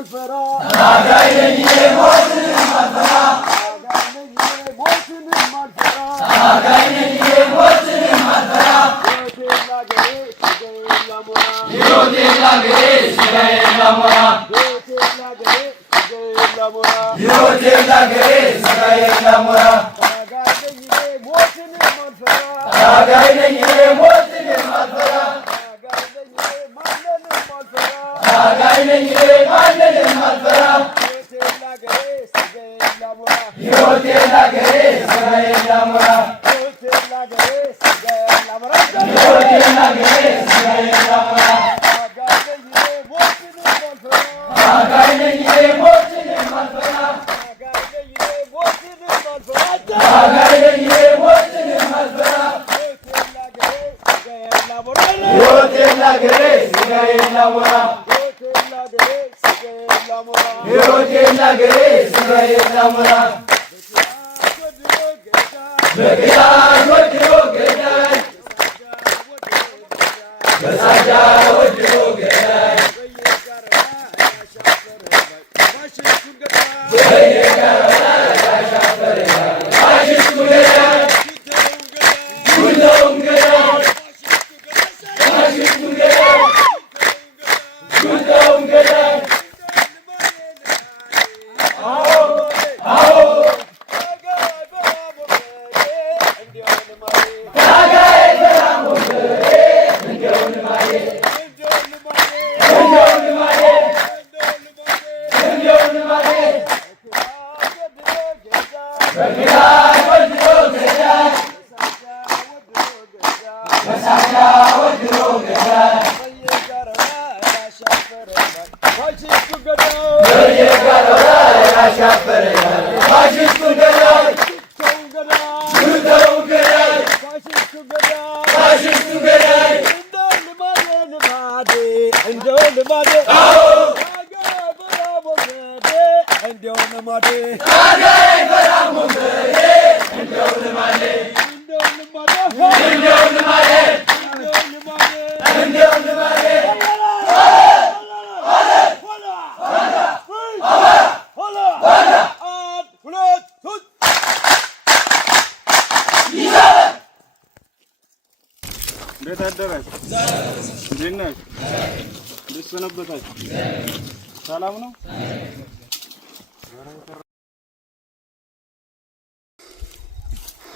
malfera Agayne motin malfera Agayne motin malfera Agayne motin malfera Yote lagere sigaye lamora Yote lagere sigaye lamora Yote lagere sigaye lamora Agayne motin malfera Agayne motin malfera Agayne mandele malfera Yote lagere sigaye lamora Yote lagere sigaye lamora Yote lagere sigaye lamora Agayne motin malfera Agayne motin malfera Yote lagere sigaye lamora Yote lagere sigaye lamora Begida wodiro gedai Besaja wodiro gedai Beye garana rasha pare Ajish kugedai Gundong gedai Ajish kugedai Gundong gedai ሰላም ነው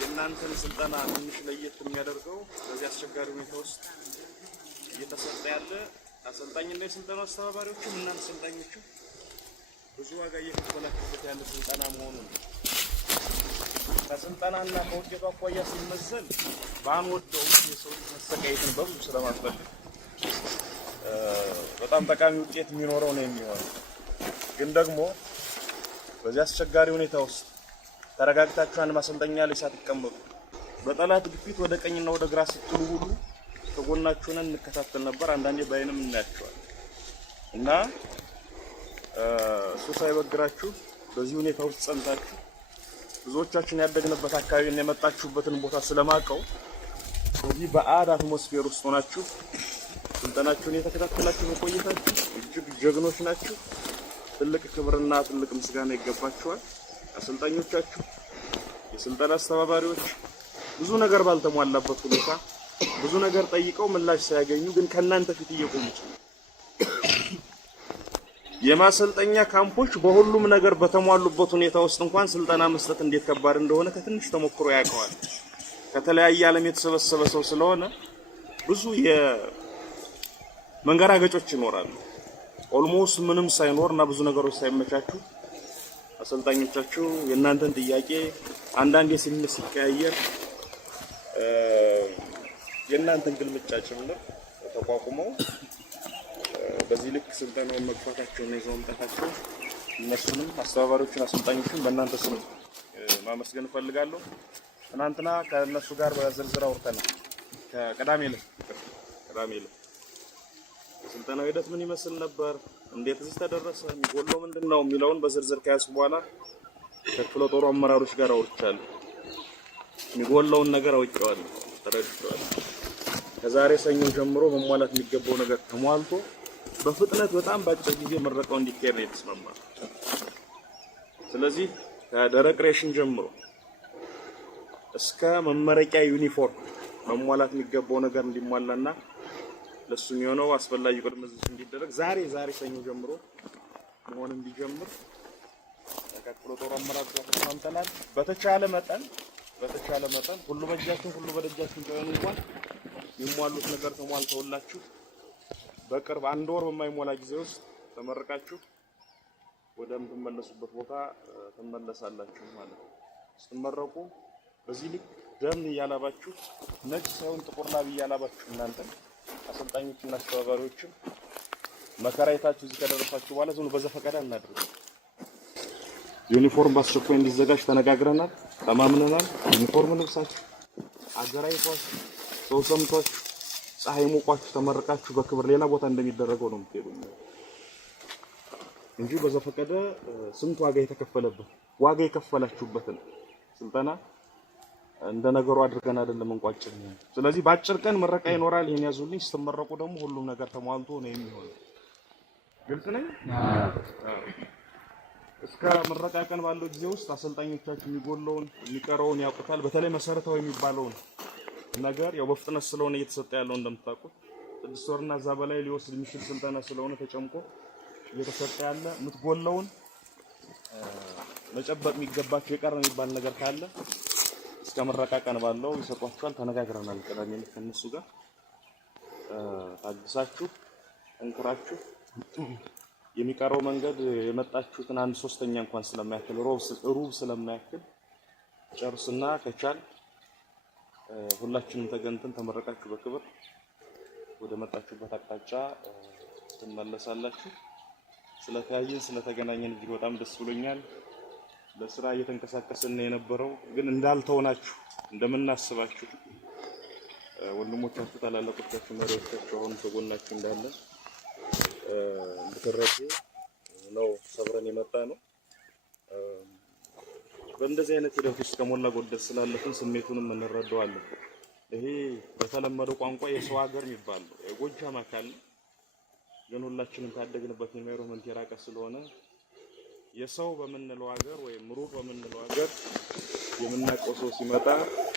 የእናንተን ስልጠና ትንሽ ለየት የሚያደርገው በዚህ አስቸጋሪ ሁኔታ ውስጥ እየተሰጠ ያለ አሰልጣኝና የስልጠናው አስተባባሪዎቹ እናንተ ሰልጣኞቹ ብዙ ዋጋ እየከፈላችሁበት ያለ ስልጠና መሆኑ ነው። ከስልጠናና ከውጤቱ አኳያ ሲመዘን ባንወደው የሰው ልጅ መሰቃየትን በብዙ ስለማስፈልግ በጣም ጠቃሚ ውጤት የሚኖረው ነው የሚሆነው። ግን ደግሞ በዚህ አስቸጋሪ ሁኔታ ውስጥ ተረጋግታችሁ አንድ ማሰልጠኛ ላይ ሳትቀመጡ በጠላት ግፊት ወደ ቀኝና ወደ ግራ ስትሉ ሁሉ ከጎናችሁ ነን እንከታተል ነበር። አንዳንዴ ባይንም እናያቸዋለን እና እሱ ሳይበግራችሁ በዚህ ሁኔታ ውስጥ ጸንታችሁ ብዙዎቻችን ያደግንበት አካባቢና የመጣችሁበትን ቦታ ስለማቀው በዚህ በአድ አትሞስፌር ውስጥ ሆናችሁ ስልጠናችሁን የተከታተላችሁ በቆይታችሁ እጅግ ጀግኖች ናችሁ። ትልቅ ክብርና ትልቅ ምስጋና ይገባችኋል። አሰልጣኞቻችሁ፣ የስልጠና አስተባባሪዎች ብዙ ነገር ባልተሟላበት ሁኔታ ብዙ ነገር ጠይቀው ምላሽ ሳያገኙ ግን ከናንተ ፊት እየቆሙ የማሰልጠኛ ካምፖች በሁሉም ነገር በተሟሉበት ሁኔታ ውስጥ እንኳን ስልጠና መስጠት እንዴት ከባድ እንደሆነ ከትንሽ ተሞክሮ ያውቀዋል። ከተለያየ ዓለም የተሰበሰበ ሰው ስለሆነ ብዙ መንገራገጮች ይኖራሉ። ኦልሞስት ምንም ሳይኖርና ብዙ ነገሮች ሳይመቻቹ አሰልጣኞቻችሁ የእናንተን ጥያቄ አንዳንዴ ሲቀያየር የእናንተን ግልምጫ ጭምር ተቋቁመው በዚህ ልክ ስልጠናውን መግፋታቸውና ይዘው መምጣታቸው እነሱንም አስተባባሪዎችን አሰልጣኞችን በእናንተ ስም ማመስገን እፈልጋለሁ። ትናንትና ከእነሱ ጋር በዝርዝር አውርተናል። ከቅዳሜ ዕለት ስልጠናው ሂደት ምን ይመስል ነበር፣ እንዴት እዚህ ተደረሰ፣ የሚጎለው ምንድነው የሚለውን በዝርዝር ከያዝኩ በኋላ ከክፍለ ጦሩ አመራሮች ጋር አውርቻለሁ። የሚጎለውን ነገር አውቄዋለሁ፣ ተረድቼዋለሁ። ከዛሬ ሰኞ ጀምሮ መሟላት የሚገባው ነገር ተሟልቶ በፍጥነት በጣም ባጭር ጊዜ ምረቃው እንዲካሄድ ነው የተስማማው። ስለዚህ ከደረቅ ሬሽን ጀምሮ እስከ መመረቂያ ዩኒፎርም መሟላት የሚገባው ነገር እንዲሟላና ለሱ የሚሆነው አስፈላጊ ቅድመ ዝግጅት እንዲደረግ ዛሬ ሰኞ ጀምሮ መሆን እንዲጀምር ተከትሎ ጦር አመራር ተስማምተናል። በተቻለ መጠን ሁሉ በእጃችን ሁሉ በደጃችን ባይሆን እንኳን የሚሟሉት ነገር ተሟልተውላችሁ በቅርብ አንድ ወር በማይሞላ ጊዜ ውስጥ ተመርቃችሁ ወደምትመለሱበት ቦታ ትመለሳላችሁ ማለት ነው። ስትመረቁ በዚህ ልክ ደም እያላባችሁ ነጭ ሳይሆን ጥቁር ላብ እያላባችሁ እናንተ አሰልጣኞችና አስተባባሪዎችም መከራየታችሁ እዚህ ከደረሳችሁ በኋላ ዝም በዘፈቀደ እናድርግ። ዩኒፎርም በአስቸኳይ እንዲዘጋጅ ተነጋግረናል፣ ተማምነናል። ዩኒፎርም ልብሳችሁ አገራይቷችሁ ሰው ሰምቷችሁ ፀሐይ ሞቋችሁ ተመርቃችሁ በክብር ሌላ ቦታ እንደሚደረገው ነው የምትሄዱት እንጂ በዘፈቀደ ስንት ዋጋ የተከፈለበት ዋጋ የከፈላችሁበትን ስልጠና እንደ ነገሩ አድርገን አይደለም እንቋጭን። ስለዚህ በአጭር ቀን ምረቃ ይኖራል። ይሄን ያዙልኝ። ስትመረቁ ደግሞ ሁሉም ነገር ተሟልቶ ነው የሚሆነው። ግልጽ ነኝ? እስከ ምረቃ ቀን ባለው ጊዜ ውስጥ አሰልጣኞቻችሁ የሚጎለውን የሚቀረውን ያውቁታል። በተለይ መሰረታዊ የሚባለውን ነገር ያው በፍጥነት ስለሆነ እየተሰጠ ያለው እንደምታውቁት 6 ወርና እዛ በላይ ሊወስድ የሚችል ስልጠና ስለሆነ ተጨምቆ እየተሰጠ ያለ የምትጎለውን መጨበጥ የሚገባችሁ የቀረ የሚባል ነገር ካለ እስከ ምረቃ ቀን ባለው ይሰጧችኋል። ተነጋግረናል። ቀዳሚ ከነሱ ጋር ታግሳችሁ እንክራችሁ የሚቀረው መንገድ የመጣችሁትን 1/3 እንኳን ስለማያክል ሩብ ስለማያክል ጨርስና ከቻል ሁላችንም ተገንተን ተመረቃችሁ በክብር ወደ መጣችሁበት አቅጣጫ ትመለሳላችሁ። ስለተያየን ስለተገናኘን እጅግ በጣም ደስ ብሎኛል። ለስራ እየተንቀሳቀስን የነበረው ግን እንዳልተውናችሁ እንደምናስባችሁ ወንድሞቻችሁ ታላላቆቻችሁ መሪዎቻችሁ አሁን ከጎናችሁ እንዳለ እንድትረዱ ነው ሰብረን የመጣ ነው። በእንደዚህ አይነት ሂደት ውስጥ ከሞላ ጎደል ስላለፍን ስሜቱንም እንረዳዋለን። ይሄ በተለመደው ቋንቋ የሰው ሀገር የሚባል ነው። የጎጃም አካል ግን ሁላችንም ካደግንበት የማይሮመንት የራቀ ስለሆነ የሰው በምንለው ሀገር ወይም ሩቅ በምንለው ሀገር የምናውቀው ሰው ሲመጣ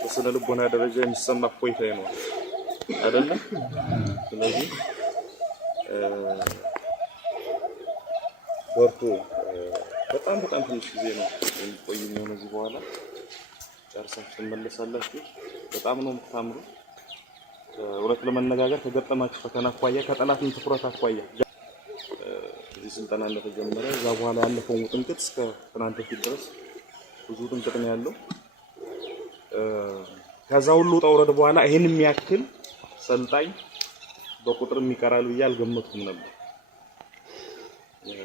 በስነ ልቦና ደረጃ የሚሰማ እፎይታ ነው አይደለም? ስለዚህ በርቱ። በጣም ትንሽ ጊዜ ነው የሚቆይ የሚሆነው። እዚህ በኋላ ጨርሳችሁ ትመለሳላችሁ። በጣም ነው የምታምሩ። እውነት ለመነጋገር ከገጠማችሁ ፈተና አኳያ ከጠላትም ትኩረት አኳያ እዚህ ስልጠና እንደተጀመረ እዛ በኋላ ያለፈው ጥንቅጥ እስከ ትናንት ፊት ድረስ ብዙ ጥንቅጥ ነው ያለው። ከዛ ሁሉ ጠውረድ በኋላ ይሄን የሚያክል ሰልጣኝ በቁጥር የሚቀራል ብዬ አልገመትኩም ነበር።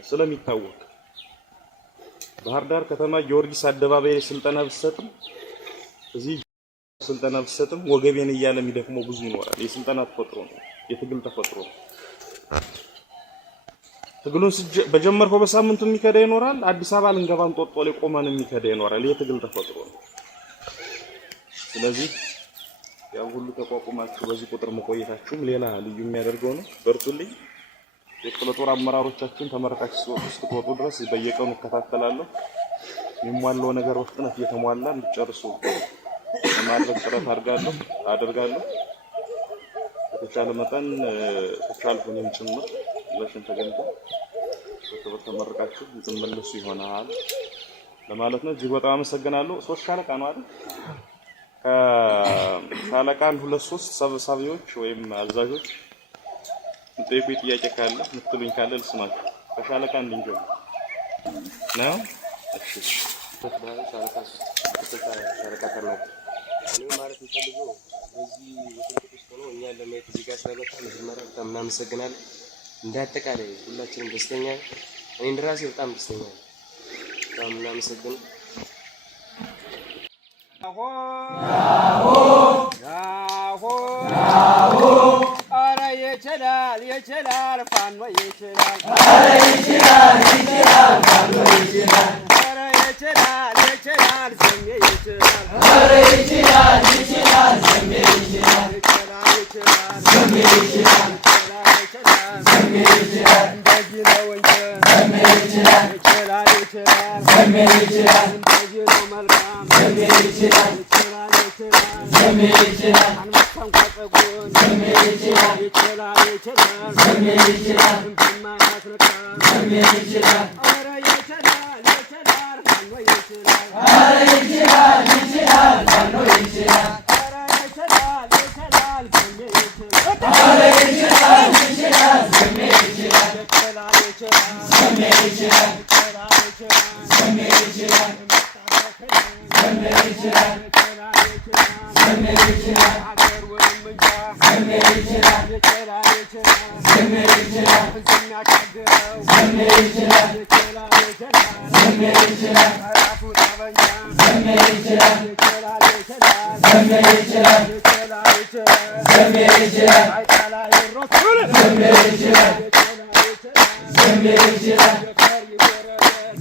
ስለሚታወቅ ባህር ዳር ከተማ ጊዮርጊስ አደባባይ ስልጠና ብሰጥም እዚህ ስልጠና ብሰጥም ወገቤን እያለ የሚደክመው ብዙ ይኖራል። የስልጠና ተፈጥሮ ነው፣ የትግል ተፈጥሮ ነው። ትግሉን በጀመርከው በሳምንቱ የሚከዳ ይኖራል። አዲስ አበባ ልንገባን ጦጦ ላይ ቆመን የሚከዳ ይኖራል። የትግል ተፈጥሮ ነው። ስለዚህ ያው ሁሉ ተቋቁማችሁ በዚህ ቁጥር መቆየታችሁም ሌላ ልዩ የሚያደርገው ነው። በርቱልኝ። የክፍለ ጦር አመራሮቻችን ተመረቃችሁ ስትወጡ ድረስ በየቀኑ እከታተላለሁ። የሚሟላው ነገር በፍጥነት እየተሟላ እንድጨርሱ ለማድረግ ጥረት አደርጋለሁ። በተቻለ መጠን ተቻልኩኝም ጭምር ለሽን ተገንቶ በክብር ተመረቃችሁ እንድትመለሱ ይሆናል ለማለት ነው። እጅግ በጣም አመሰግናለሁ። 3 ሻለቃ ነው አይደል? ሻለቃን 2-3 ሰብሳቢዎች ወይም አዛዦች የምትጠይቁኝ ጥያቄ ካለ የምትሉኝ ካለ ልስማችሁ። ከሻለቃ እንድንጀምር ነው። እሺ ሻለቃ ተላው እኔ ማለት የምፈልገው በዚህ ወጥቶ ውስጥ ነው እኛ ለማየት እዚህ ጋር ስለመጣ መጀመሪያ በጣም እናመሰግናለን። እንደ አጠቃላይ ሁላችንም ደስተኛ ነን። እኔ እንደራሴ በጣም ደስተኛ ነኝ። በጣም እናመሰግናለን። ኧረ ይችላል ፋኖ ይችላል። ኧረ ይችላል ፋኖ ይችላል። ኧረ ይችላል ዘሜ ይችላል። ኧረ ይችላል ዘሜ ይችላል። ዘሜ ይችላል። ይችላል እንደዚህ ነው መልካም ዘሜ ይችላል ይችላል ይችላል ዘሜ ይችላል አንበሳም ከፀጉሩን ዘሜ ይችላል ይችላል ይችላል ዘሜ ይችላል እንደማያስነካ ዘሜ ይችላል ኧረ ይችላል ይችላል ፋኖ ይችላል ኧረ ይችላል ይችላል ፋኖ ይችላል ኧረ ይችላል ይችላል ዘሜ ይችላል ኧረ ይችላል ይችላል ዘሜ ይችላል ይችላል ይችላል ዘሜ ይችላል ዘሜ ይችላል ዘሜ ይችላል ዘሜ ይችላል አገሩንም እንጃ ዘሜ ይችላል ይችላል ይችላል ዘሜ ይችላል እንደሚያሻግረው ዘሜ ይችላል ይችላል ይችላል ዘሜ ይችላል ራሱ ጠበንጃ ዘሜ ይችላል ይችላል ይችላል ዘሜ ይችላል ይችላል ይችላል ዘሜ ይችላል አይጣላ ይሮጥ ዘሜ ይችላል ይችላል ይችላል ዘሜ ይችላል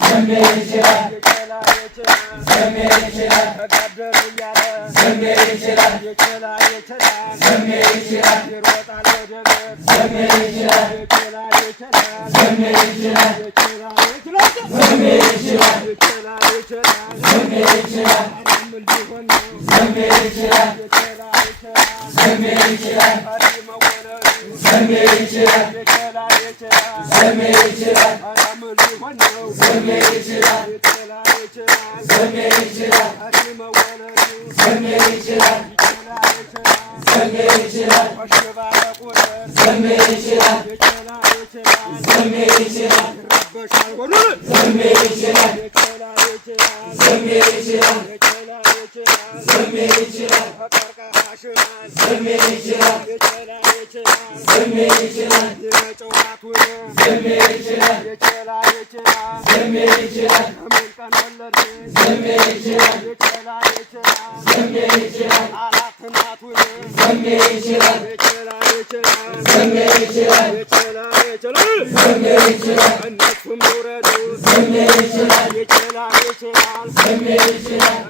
ዘሜ ይችላል ይችላል ይችላል ዘሜ ይችላል ተጋደሉ እያለ ዘሜ ይችላል ይችላል ይችላል ዘሜ ይችላል ይሮጣል ወደ ቤት ዘሜ ይችላል ይችላል ይችላል ዘሜ ይችላል ይችላል ይችላል ዘሜ ይችላል ይችላል ይችላል ዘሜ ይችላል ምን ሊሆን ነው ዘሜ ይችላል ይችላል ይችላል ዘሜ ይችላል አሪመወለዱ ዘሜ ይችላል ይችላል ይችላል ዘሜ ይችላል ምን ሊሆን ነው ዘሜ ይችላል ይችላል ይችላል ዘሜ ይችላል አሪመወለዱ ዘሜ ይችላል ይችላል ይችላል ዘሜ ይችላል ወሽባለቁር ዘሜ ይችላል ይችላል ይችላል ዘሜ ይችላል ረበሻል ወሉ ዘሜ ይችላል ይችላል ይችላል ዘሜ ይችላል ይችላል ይችላል ዘሜ ይችላል ፈቀርቀሃሽማል ዘሜ ይችላል ይችላል ይችላል ዘሜ ይችላል የጨዋቱን ዘሜ ይችላል ይችላል ይችላል ዘሜ ይችላል ምን ቀን ወለድ ዘሜ ይችላል ይችላል ይችላል ዘሜ ይችላል አራት እናቱን ዘሜ ይችላል ይችላል ይችላል ዘሜ ይችላል ይችላል ይችላል ዘሜ ይችላል እነሱም ይውረዱ ዘሜ ይችላል ይችላል ይችላል ዘሜ ይችላል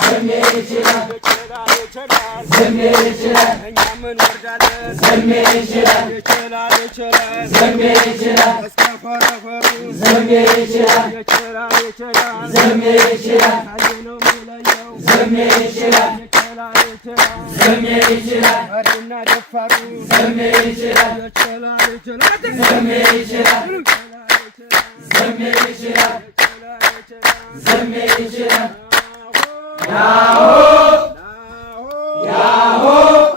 ዘሜ ይችላል ይችላል ይችላል ዘሜ ይችላል እኛም እንወርዳለን ዘሜ ይችላል ይችላል ይችላል ዘሜ ይችላል እስከ ፈረፈሩ ዘሜ ይችላል ይችላል ይችላል ዘሜ ይችላል አየነው የሚለየው ዘሜ ይችላል ይችላል ይችላል ዘሜ ይችላል አሪና ደፋሩ ዘሜ ይችላል ይችላል ይችላል ዘሜ ይችላል ዘሜ ይችላል ዘሜ ይችላል ያሆ ያሆ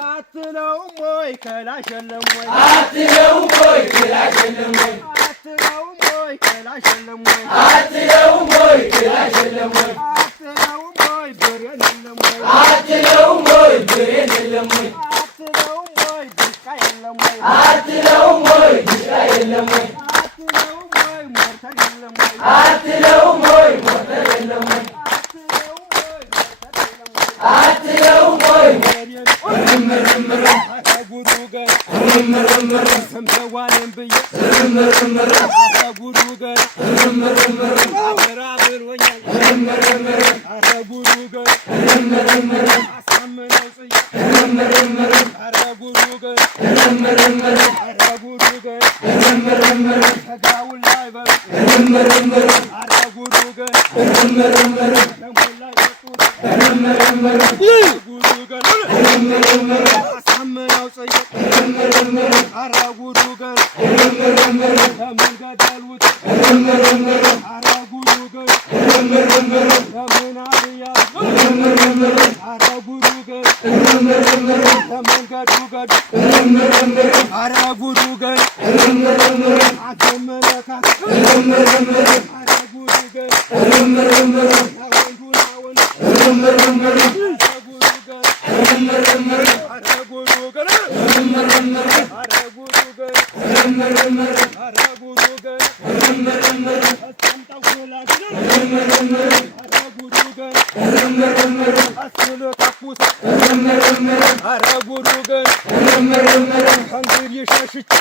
አትለውም ወይ ከላሽ የለም ወይ አትለውም ወይ ከላሽ የለም ወይ አትለውም ወይ ከላሽ የለም ወይ አትለውም ወይ ከላሽ የለም ወይ አትለውም ወይ ብሬን የለም ወይ አትለውም ወይ ብሬን የለም ወይ አትለውም ወይ ድሽቃ የለም ወይ አትለውም ወይ ድሽቃ የለም ወይ አትለውም ወይ ሞርተር የለም ወይ አትለውም ወይ ሞርተር የለም ወይ አትለውም ወይ ምርምር አታጉሩ ገር ምርምር ሰምተዋልን ብዬ ምርምር አታጉሩ ገር ምርምር አገራ ብሎኛል ምርምር አታጉሩ ገር ምርምር አሳምነው ጽዬ ምርምር አታጉሩ ገር ምርምር አታጉሩ ገር ምርምር ተጋውን ላይ በሉ ምርምር አታጉሩ ገር ምርምር ለሞላይ ምርምር ጉዱ ገር ምርምር አሳምነው ጽዬ ምርምር አረ ጉዱ ገር ምርምር ለምን ገደሉት ምርምር አረ ጉዱ ገር ምርምር ለምን አብያት ምርምር አረ ጉዱ ገር ምርምር ለምን ገዱ ገዱ ምርምር አረ ጉዱ ገር ምርምር አገመለካት ምርምር አረ ጉዱ ገር ምርምር ምርምር አረጉሩ ገር ምርምር አረጉሩ ገር ምርምር አረጉሩ ገር ምርምር አረጉሩ ገር ምርምር አስተምጣው ኮላጅ ምርምር አረጉሩ ገር ምርምር አስሎ ካፑስ ምርምር አረጉሩ ገር ምርምር ከንግዲህ ሸሽች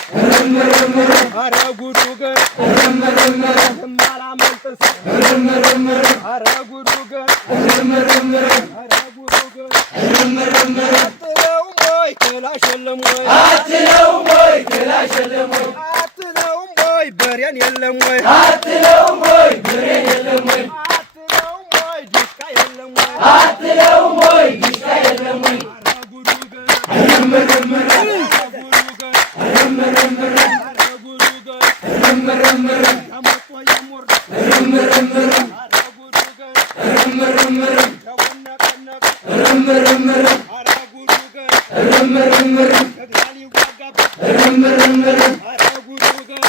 ምርምር አረጉሩ ገር ምርምር ማላመልጥስ ምርምር አረጉሩ ገር ምርምር አረጉሩ ገር ምርምር አትለውም ወይ ክላሽ የለም ወይ አትለውም ወይ ክላሽ የለም ወይ አትለውም ወይ በሬን የለም ወይ አትለውም ወይ በሬን የለም ወይ ኧረ ጉዱ ገር